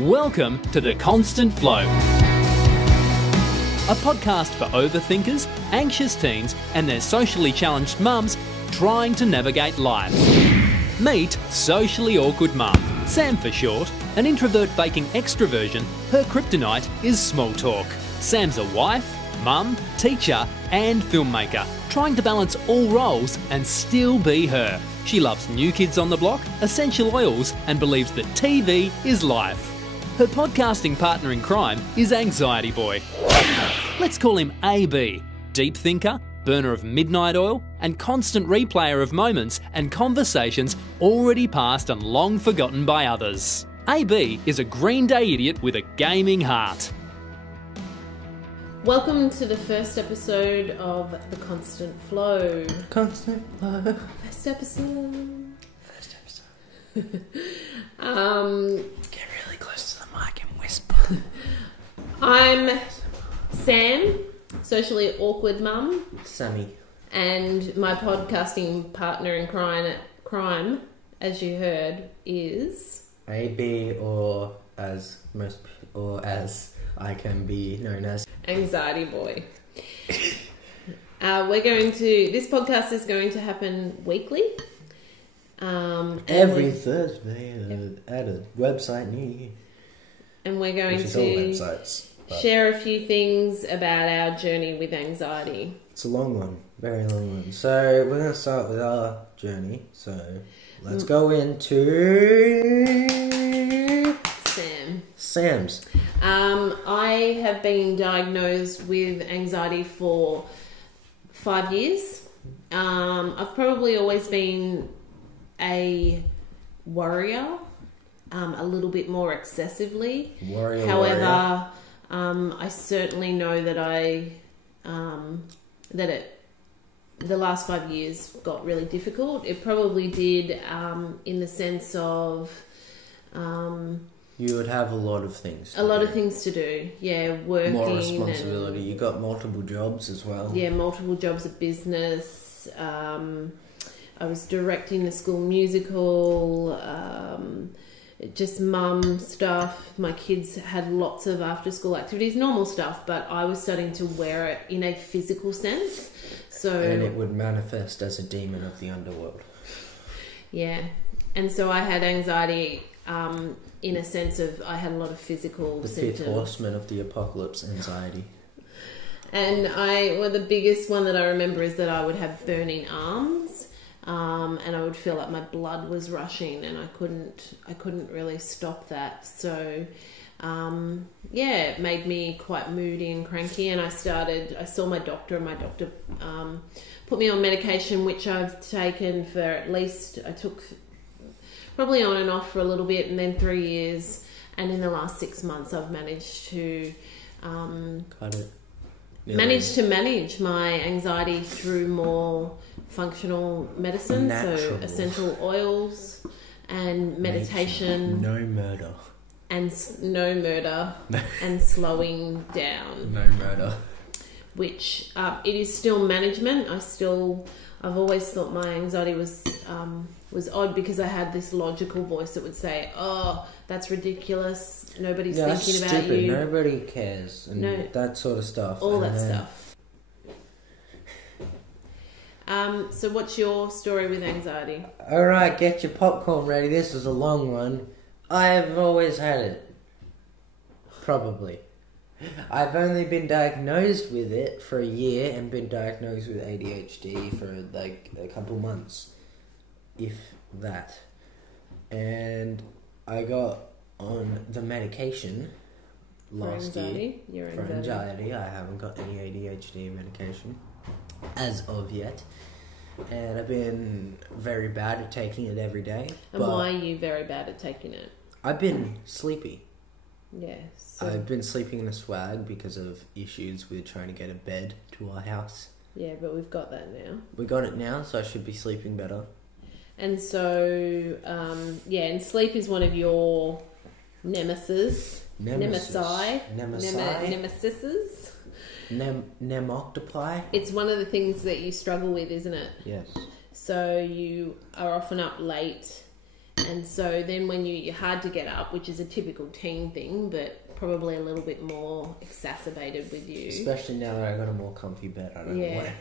Welcome to The Constant Flow, a podcast for overthinkers, anxious teens, and their socially challenged mums trying to navigate life. Meet socially awkward mum, Sam for short, an introvert faking extroversion. Her kryptonite is small talk. Sam's a wife, mum, teacher, and filmmaker, trying to balance all roles and still be her. She loves New Kids on the Block, essential oils, and believes that TV is life. Her podcasting partner in crime is Anxiety Boy. Let's call him AB, deep thinker, burner of midnight oil, and constant replayer of moments and conversations already past and long forgotten by others. AB is a Green Day idiot with a gaming heart. Welcome to the first episode of The Constant Flow. Constant flow. First episode. Get really close to the mic and whisper. I'm Sam, socially awkward mum, Sammy. and my podcasting partner in crime, as you heard, is AB, or as I can be known as Anxiety Boy. This podcast is going to happen weekly. every Thursday at a website near you. And we're going Which is all to websites. But share a few things about our journey with anxiety. it's a long one, very long one. So we're going to start with our journey. So let's go into Sam's. I have been diagnosed with anxiety for 5 years. I've probably always been a worrier, a little bit more excessively. However, I certainly know that the last 5 years got really difficult. It probably did, in the sense of You would have a lot of things. a lot of things to do. Yeah, working. More responsibility. You got multiple jobs as well. Yeah, multiple jobs of business. I was directing the school musical, just mum stuff. My kids had lots of after school activities, normal stuff, but I was starting to wear it in a physical sense. So, And it would manifest as a demon of the underworld. yeah. And so I had anxiety in a sense of I had a lot of physical The symptoms. fifth horseman of the apocalypse, anxiety. And the biggest one that I remember is that I would have burning arms, and I would feel like my blood was rushing, and I couldn't really stop that. So, it made me quite moody and cranky. And I saw my doctor, and my doctor put me on medication, which I've taken for I took probably on and off for a little bit, and then 3 years. And in the last 6 months, I've managed to Cut it. manage my anxiety through more functional medicine, so Natural. essential oils and meditation, No murder. and no murder, and slowing down. No murder. Which it is still management. I've always thought my anxiety was odd, because I had this logical voice that would say, "Oh, that's ridiculous. Nobody's That's thinking about stupid. you." Nobody cares. And No. that sort of stuff. All And that then- stuff. So what's your story with anxiety? Alright, get your popcorn ready. This is a long one. I've always had it. Probably. I've only been diagnosed with it for a year and been diagnosed with ADHD for like a couple months. If that. And I got on the medication last year. For anxiety. I haven't got any ADHD medication as of yet. And I've been very bad at taking it every day. And why are you very bad at taking it? I've been sleepy. Yes. I've been sleeping in a swag because of issues with trying to get a bed to our house. Yeah, but we've got that now. We got it now, so I should be sleeping better. And so, and sleep is one of your nemesises. Nemoctopi? It's one of the things that you struggle with, isn't it? Yes. So you are often up late And so then when you're hard to get up, which is a typical teen thing, but probably a little bit more exacerbated with you. Especially now that I got a more comfy bed. I don't know why.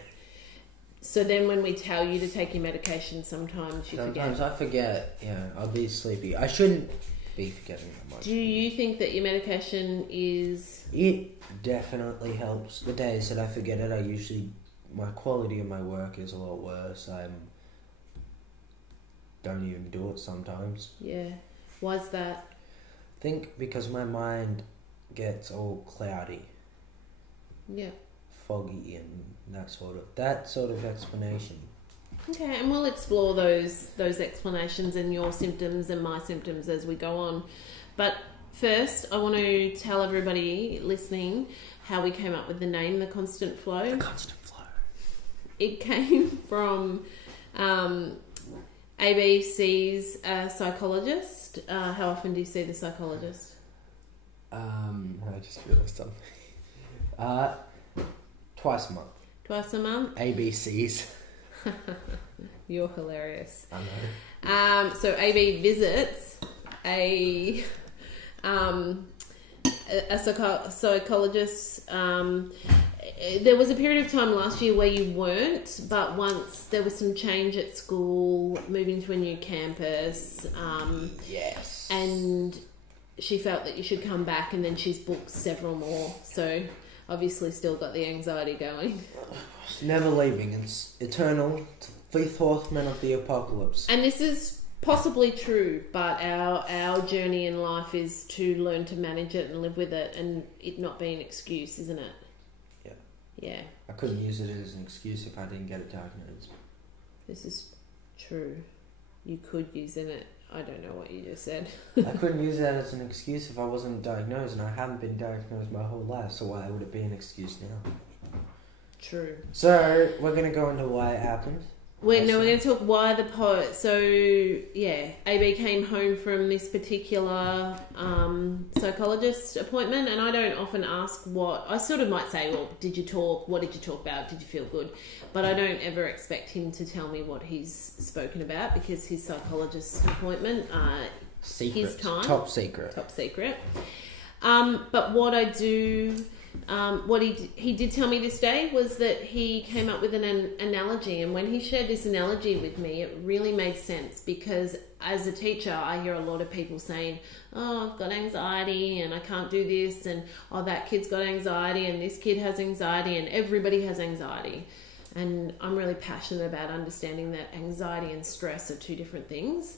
So then when we tell you to take your medication, sometimes you forget. Sometimes I forget. Yeah, I'll be sleepy. I shouldn't be forgetting that much. Do you think that your medication is... It definitely helps. The days that I forget it, my quality of my work is a lot worse. I don't even do it sometimes. Yeah. Why's that? I think because my mind gets all cloudy. Yeah. Foggy and that sort of explanation. Okay, and we'll explore those explanations and your symptoms and my symptoms as we go on. But first, I want to tell everybody listening how we came up with the name, The Constant Flow. The Constant Flow. It came from ABC's psychologist. How often do you see the psychologist? I just realised something. Twice a month. Twice a month? ABCs. You're hilarious. I know. So AB visits a psychologist. There was a period of time last year where you weren't, but once there was some change at school, moving to a new campus. Yes. And she felt that you should come back, and then she's booked several more. So obviously still got the anxiety going. It's never leaving. It's eternal. Fifth horseman of the apocalypse. And this is possibly true, but our journey in life is to learn to manage it and live with it, and it not be an excuse, isn't it? Yeah. Yeah. I couldn't use it as an excuse if I didn't get it diagnosed. This is true. You could use it. I don't know what you just said. I couldn't use that as an excuse if I wasn't diagnosed, and I haven't been diagnosed my whole life, so why would it be an excuse now? True. So, we're going to go into why it happened. We're going to talk why the poet. So, yeah, AB came home from this particular psychologist appointment, and I don't often ask what... I sort of might say, well, did you talk? What did you talk about? Did you feel good? But I don't ever expect him to tell me what he's spoken about, because his psychologist appointment, Secret. his time... Top secret. Top secret. But what I do... what he did tell me this day was that he came up with an analogy, and when he shared this analogy with me, it really made sense, because as a teacher I hear a lot of people saying, oh, I've got anxiety and I can't do this, and oh, that kid's got anxiety and this kid has anxiety and everybody has anxiety. And I'm really passionate about understanding that anxiety and stress are two different things.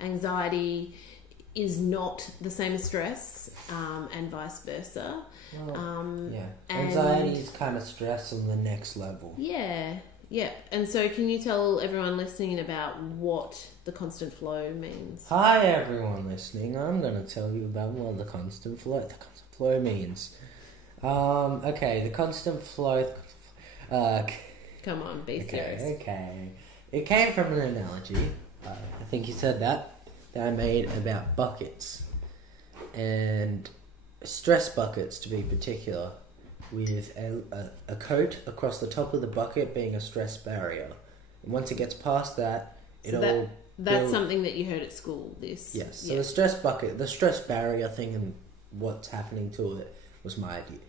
Anxiety is not the same as stress, and vice versa. Well, yeah. Anxiety is kind of stress on the next level. Yeah. And so can you tell everyone listening about what the constant flow means? Hi everyone listening, I'm going to tell you about what the constant flow means. Okay, the constant flow... Come on, be serious. Okay. It came from an analogy, I think you said that I made about buckets, and stress buckets to be particular, with a coat across the top of the bucket being a stress barrier. And once it gets past that, that's something that you heard at school. Yes. So the stress bucket, the stress barrier thing, and what's happening to it was my idea.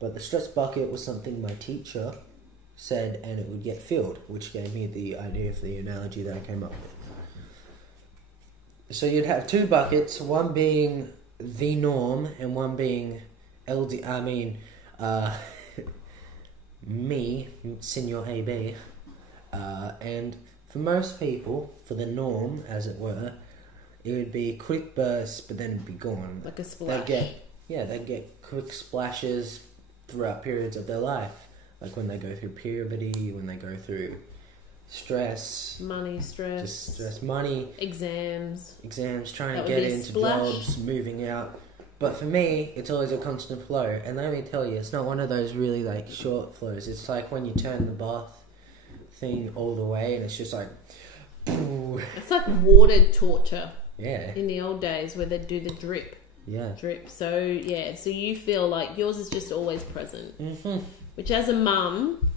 But the stress bucket was something my teacher said, and it would get filled, which gave me the idea for the analogy that I came up with. So you'd have two buckets, one being the norm and one being me, Senior AB. And for most people, for the norm, as it were, it would be quick bursts, but then it'd be gone. Like a splash. They'd get quick splashes throughout periods of their life. Like when they go through puberty, when they go through stress, money, exams, trying to get into jobs, moving out. But for me, it's always a constant flow. And let me tell you, it's not one of those really like short flows. It's like when you turn the bath thing all the way, and it's just like, pooh. It's like water torture. Yeah. In the old days where they'd do the drip. Yeah. Drip. So you feel like yours is just always present. Mm-hmm. Which as a mum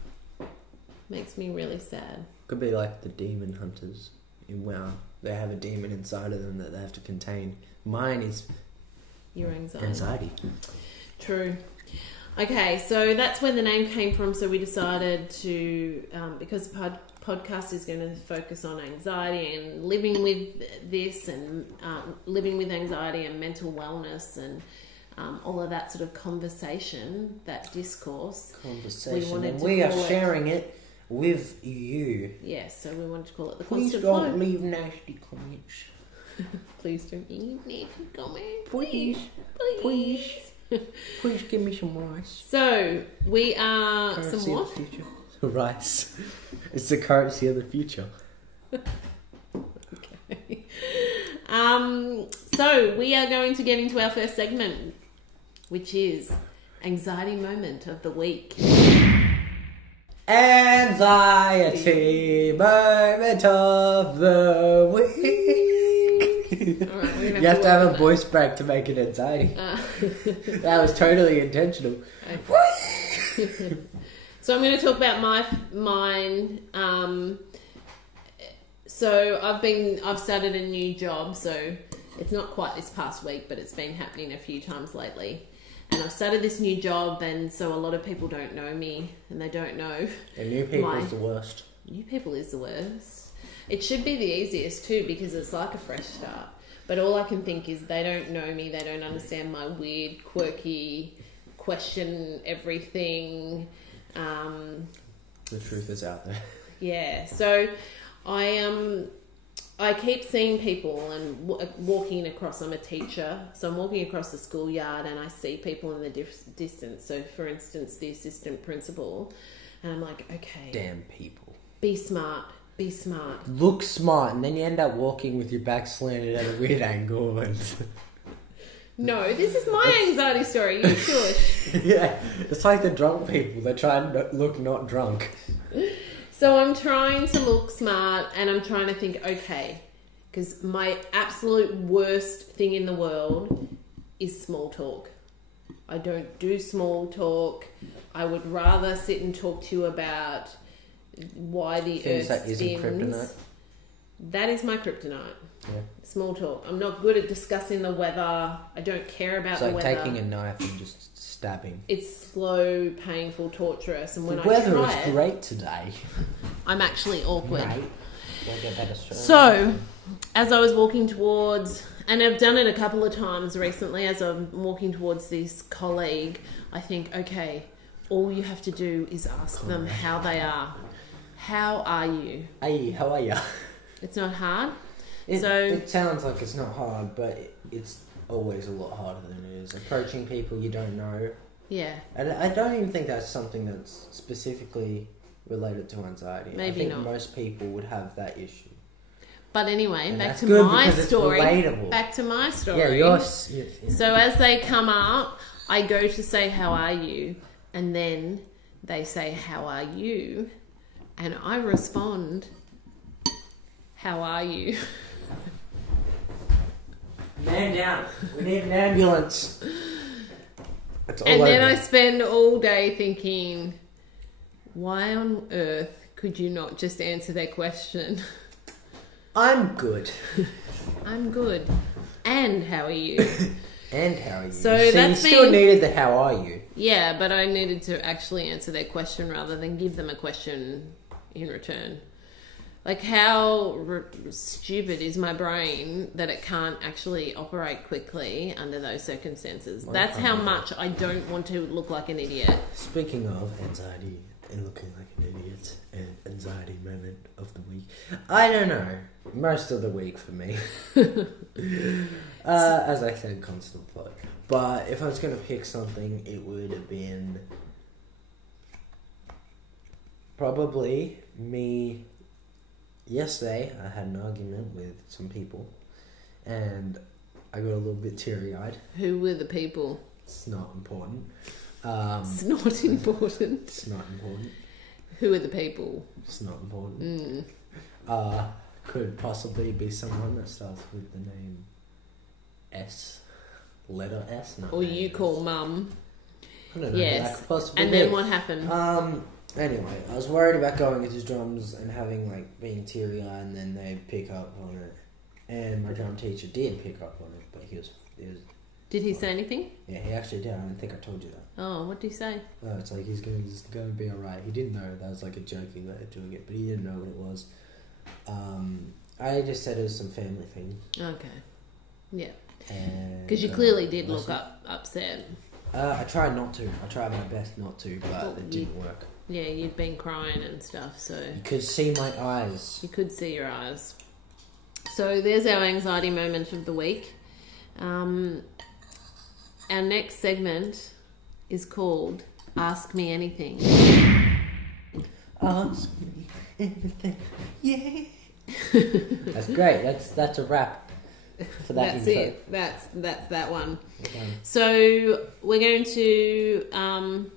makes me really sad. Could be like the demon hunters in WoW. they have a demon inside of them that they have to contain. Mine is Your anxiety. anxiety. True. Okay, so that's where the name came from. So we decided to, because the podcast is going to focus on anxiety and living with this and living with anxiety and mental wellness and all of that sort of conversation, that discourse. Conversation. And we are sharing it with you. Yes, so we wanted to call it the Please constant don't flow. leave nasty comments. Please don't leave nasty comments. Please. Please. Please give me some rice. So we are Currency some what? of the future. Rice. It's the currency of the future. Okay. So we are going to get into our first segment, which is anxiety moment of the week. Anxiety moment of the week. All right, You have to have a voice break to make it anxiety. That was totally intentional. Okay. So I'm going to talk about mine. So I've started a new job. So it's not quite this past week, but it's been happening a few times lately. And I've started this new job, and so a lot of people don't know me, and they don't know. And new people is the worst. New people is the worst. It should be the easiest too, because it's like a fresh start. But all I can think is they don't know me, they don't understand my weird, quirky, question everything. The truth is out there. Yeah, so I keep seeing people and walking across. I'm a teacher, so I'm walking across the schoolyard and I see people in the distance. So, for instance, the assistant principal, and I'm like, okay, Damn people. be smart. Be smart. Look smart, and then you end up walking with your back slanted at a weird angle. And No, this is my anxiety story. You shush. yeah, it's like the drunk people. They try and look not drunk. So I'm trying to look smart, and I'm trying to think, okay, because my absolute worst thing in the world is small talk. I don't do small talk. I would rather sit and talk to you about why the Things earth that spins. isn't kryptonite. That is my kryptonite. Yeah. Small talk. I'm not good at discussing the weather. I don't care about It's the like weather. taking a knife and just stabbing. It's slow, painful, torturous, and when The I weather try is it, great today. I'm actually awkward. Mate. Won't get better soon. So, as I was walking towards, and I've done it a couple of times recently, as I'm walking towards this colleague, I think, okay, all you have to do is ask them how they are. How are you? Hey, how are ya? It's not hard. It sounds like it's not hard, but it's always a lot harder than it is. Approaching people you don't know. Yeah. And I don't even think that's something that's specifically related to anxiety. Maybe I think not. most people would have that issue. But anyway, And back that's to good my because it's story. relatable. Back to my story. Yeah, yours. Yeah. So as they come up, I go to say, how are you? And then they say, how are you? And I respond, how are you? Man down. We need an ambulance. It's all And then over. I spend all day thinking, why on earth could you not just answer their question? I'm good. I'm good. And how are you? And how are you? So you that's still been- needed the how are you. Yeah, but I needed to actually answer their question rather than give them a question in return. Like, how stupid is my brain that it can't actually operate quickly under those circumstances? That's how much I don't want to look like an idiot. Speaking of anxiety and looking like an idiot and anxiety moment of the week, I don't know. Most of the week for me. As I said, constant flow. But if I was going to pick something, it would have been probably me. Yesterday, I had an argument with some people, and I got a little bit teary-eyed. Who were the people? It's not important. It's not important. It's not important. Who are the people? It's not important. Could possibly be someone that starts with the name S. Letter S. Not Or name you S. call mum. I don't know. Yes. That could possibly And be. then what happened? Anyway, I was worried about going into drums and having, being teary-eyed, and then they'd pick up on it. And my drum teacher did pick up on it, but he was Did he say anything? yeah, he actually did. I don't think I told you that. Oh, what did he say? Oh, it's like he's going to be alright. He didn't know that was like a joking way of doing it, but he didn't know what it was. I just said it was some family thing. Okay. Yeah. Because you clearly did look upset. I tried not to. I tried my best not to, but it didn't work. Yeah, you'd been crying and stuff, so... You could see my eyes. You could see your eyes. So there's our anxiety moment of the week. Our next segment is called Ask Me Anything. Ask me anything, yeah. That's great. That's a wrap for that That's intro. it. That's that one. Okay. So we're going to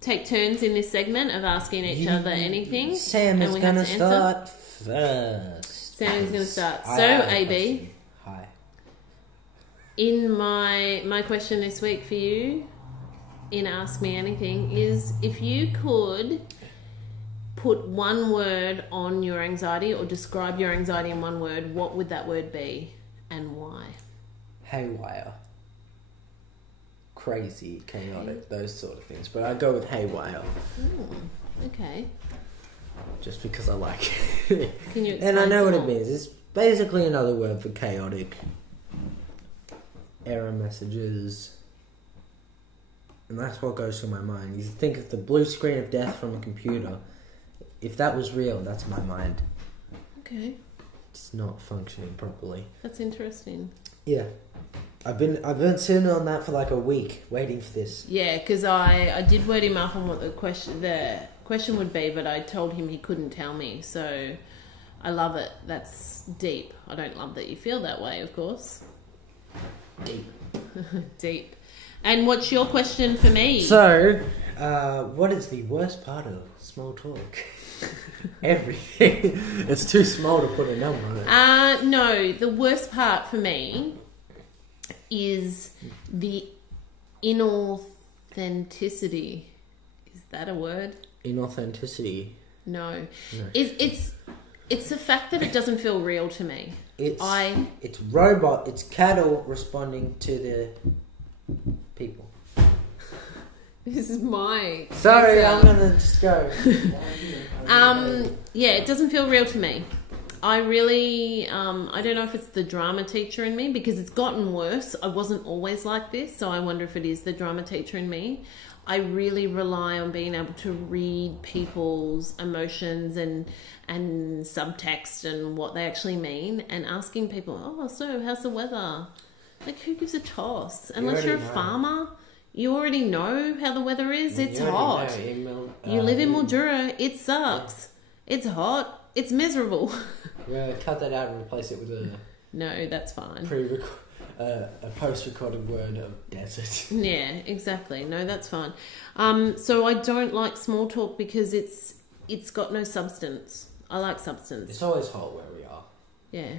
take turns in this segment of asking each other anything. Sam and is we have going to to answer. start first. Sam is going to start. I So, have a AB, question. Hi. in my question this week for you, in Ask Me Anything, is if you could put one word on your anxiety or describe your anxiety in one word, what would that word be and why? Haywire. Crazy, chaotic, those sort of things. But I go with haywire Okay. just because I like it. Can you explain And I know what some it more? means. It's basically another word for chaotic. Error messages. And that's what goes through my mind. You think of the blue screen of death from a computer. If that was real, that's my mind. Okay, It's not functioning properly. that's interesting. Yeah. I've been sitting on that for like a week, waiting for this. Yeah, because I did word him up on what the question would be, but I told him he couldn't tell me. So I love it. That's deep. I don't love that you feel that way, of course. Deep. Deep. And what's your question for me? So, what is the worst part of small talk? Everything. It's too small to put a number on it. No, the worst part for me is the inauthenticity. Is that a word? Inauthenticity. No. No. It's the fact that it doesn't feel real to me. It's robot. It's cattle responding to the people. This is my... Sorry, I'm gonna just go. Yeah, it doesn't feel real to me. I really, I don't know if it's the drama teacher in me, because it's gotten worse. I wasn't always like this, so I wonder if it is the drama teacher in me. I really rely on being able to read people's emotions and subtext and what they actually mean, and asking people, oh, so how's the weather? Like, who gives a toss? Unless you're a farmer, you already know how the weather is. It's hot. You live in Mildura. It sucks. Yeah. It's hot. It's miserable. Well, cut that out and replace it with a No, that's fine. a post-recorded word of desert. Yeah, exactly. No, that's fine. So I don't like small talk because it's got no substance. I like substance. It's always hot where we are. Yeah.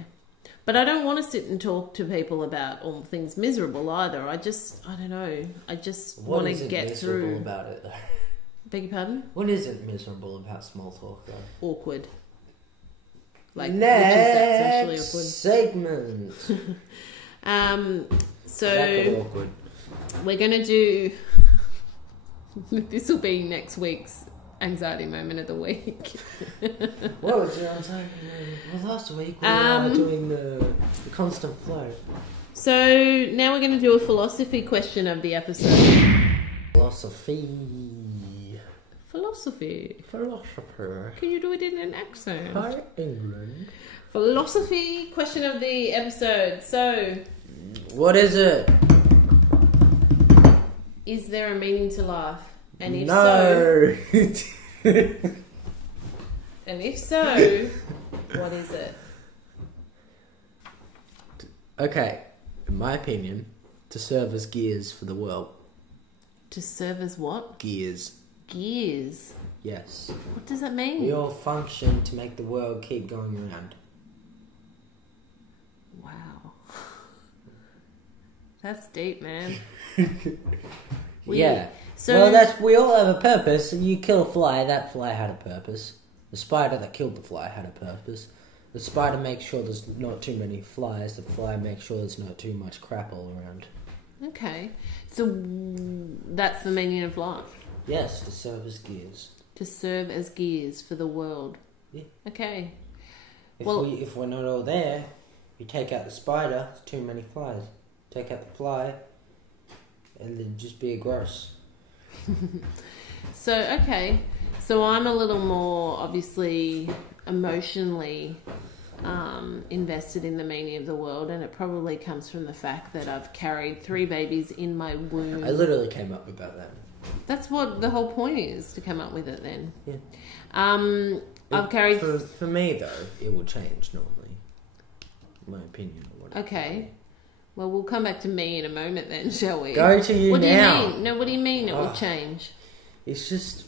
But I don't want to sit and talk to people about all things miserable either. I don't know. I just want to get through. What is miserable about it, though? Beg your pardon? What isn't miserable about small talk, though? Awkward. Like, Next which is socially segment. awkward. So Exactly awkward. we're going to do... This will be next week's anxiety moment of the week. What was your anxiety moment? Well, last week we were doing the constant flow. So now we're going to do a philosophy question of the episode. Philosophy. Philosopher. Can you do it in an accent? Hi, England. Philosophy question of the episode. So, What is it? is there a meaning to life? And if No. so, what is it? Okay, in my opinion, to serve as gears for the world. To serve as what? Gears. Gears. Yes. What does that mean? We all function to make the world keep going around. Wow. That's deep, man. Yeah. So, Well, we all have a purpose. You kill a fly, that fly had a purpose. The spider that killed the fly had a purpose. The spider makes sure there's not too many flies. The fly makes sure there's not too much crap all around. Okay. So that's the meaning of life. Yes, to serve as gears. To serve as gears for the world. Yeah. Okay. If we're not all there, you take out the spider, it's too many flies. Take out the fly, and then just be gross. So, okay. So I'm a little more, obviously, emotionally invested in the meaning of the world, and it probably comes from the fact that I've carried 3 babies in my womb. I literally came up with that. That's what the whole point is, to come up with it then. Yeah. I've carried... For me, though, it will change normally. My opinion or whatever. Okay. Well, we'll come back to me in a moment then, shall we? Go to you what now. What do you mean? No, what do you mean it will change? It's just...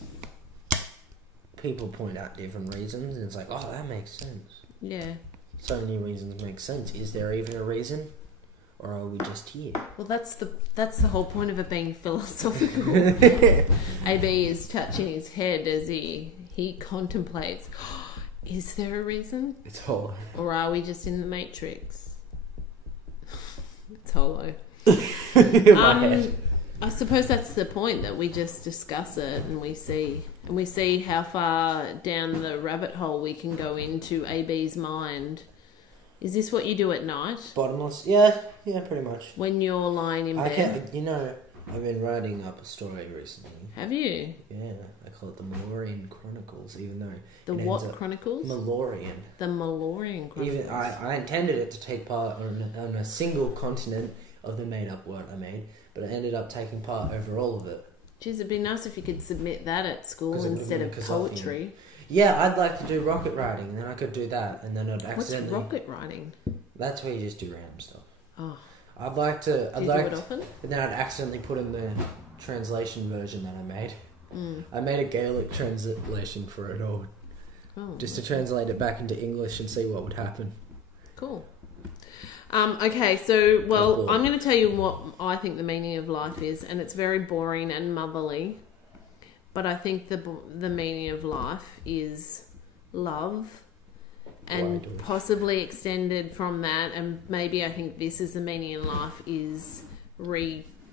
People point out different reasons, and it's like, oh, that makes sense. Yeah. So many reasons make sense. Is there even a reason? Or are we just here? Well, that's the whole point of it being philosophical. AB is touching his head as he contemplates. Is there a reason? It's hollow. Or are we just in the Matrix? It's hollow. In my head. I suppose that's the point, that we just discuss it and we see how far down the rabbit hole we can go into AB's mind. Is this what you do at night? Bottomless? Yeah, pretty much. When you're lying in bed? I've been writing up a story recently. Have you? Yeah, I call it the Malorian Chronicles, even though... The what Chronicles? Malorian. The Malorian Chronicles. Even I intended it to take part on a single continent of the made-up word I made, but I ended up taking part over all of it. Geez, it'd be nice if you could submit that at school instead of poetry. Yeah, I'd like to do rocket riding, and then I could do that, and then I'd accidentally... What's rocket riding? That's where you just do random stuff. Oh. I'd like to... Do you do it often? And then I'd accidentally put in the translation version that I made. Mm. I made a Gaelic translation for it all. Oh. Just to translate it back into English and see what would happen. Cool. Okay, so, well, I'm going to tell you what I think the meaning of life is, and it's very boring and motherly, but I think the meaning of life is love, and possibly extended from that, and maybe I think this is the meaning in life is birth.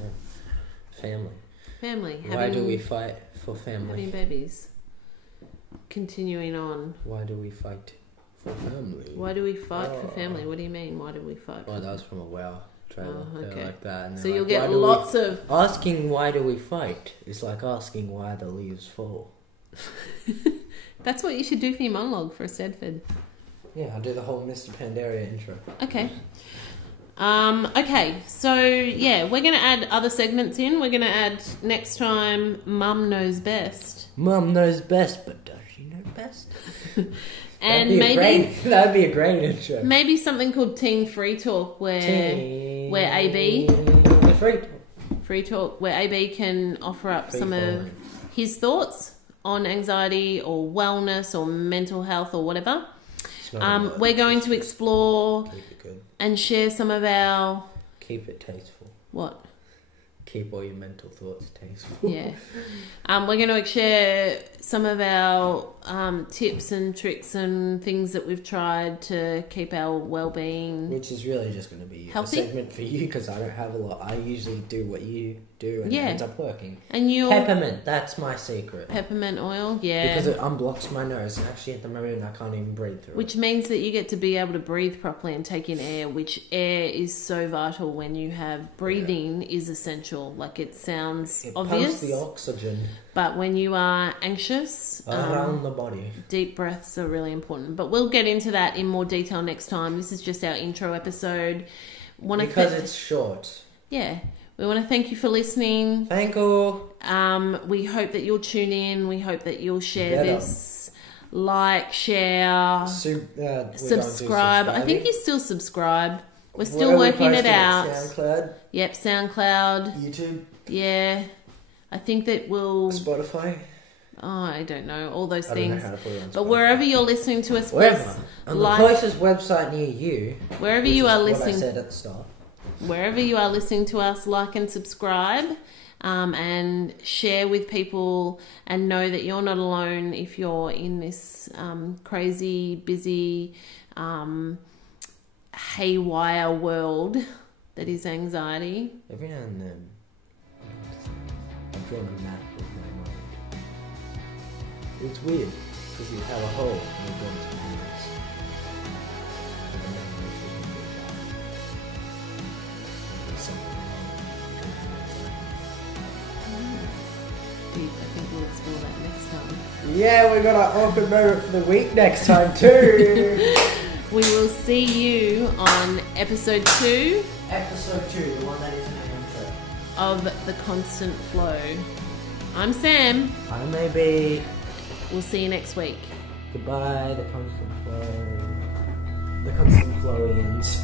Yeah. Family. Why do we fight for family? Having babies. Continuing on. Why do we fight for family? Why do we fight for family? What do you mean? Why do we fight? That was from a WoW trailer. Oh, okay. They're like that. And so you'll get lots of... Asking why do we fight is like asking why the leaves fall. That's what you should do for your monologue for a Stedford. Yeah, I'll do the whole Mr. Pandaria intro. Okay. Okay, so yeah, we're going to add other segments in. We're going to add next time Mum Knows Best. Mum knows best, but does she know best? And that'd be a great intro. Maybe something called Teen Free Talk where AB Free Talk where AB can offer up some of his thoughts on anxiety or wellness or mental health or whatever. We're going to explore and share some of our... Keep it tasteful. What? Keep all your mental thoughts tasteful. Yeah. We're going to share some of our tips and tricks and things that we've tried to keep our well-being... Which is really just going to be healthy? A segment for you, because I don't have a lot. I usually do what you do and it ends up working. And Peppermint, that's my secret. Peppermint oil, yeah. Because it unblocks my nose, and actually at the moment I can't even breathe through Which means that you get to be able to breathe properly and take in air, which air is so vital when you have... Breathing is essential. Like, it sounds obvious. It pumps the oxygen. But when you are anxious... around the body. Deep breaths are really important. But we'll get into that in more detail next time. This is just our intro episode. Because it's short. Yeah. We want to thank you for listening. Thank you. We hope that you'll tune in. We hope that you'll share this. Like, share, subscribe. I think you still subscribe. We're still working it out. SoundCloud. Yep, SoundCloud. YouTube. Yeah. I think that we'll... Spotify. Oh, I don't know. All those I things. don't know how to put it on Spotify. But wherever you're listening to us, wherever. On the closest website near you. Wherever you are listening. What I said at the start. Wherever you are listening to us, like and subscribe. and share with people, and know that you're not alone if you're in this crazy, busy, haywire world that is anxiety. Every now and then, I've drawn a map with my mind. It's weird, because you have a hole and you're going to hands. And then there's something wrong. I think we'll explore that next time. Yeah, we got our awkward moment for the week next time too. We will see you on episode 2. Episode 2, the one that isn't an intro. Of The Constant Flow. I'm Sam. I may be. We'll see you next week. Goodbye, the constant flow. The constant flowians.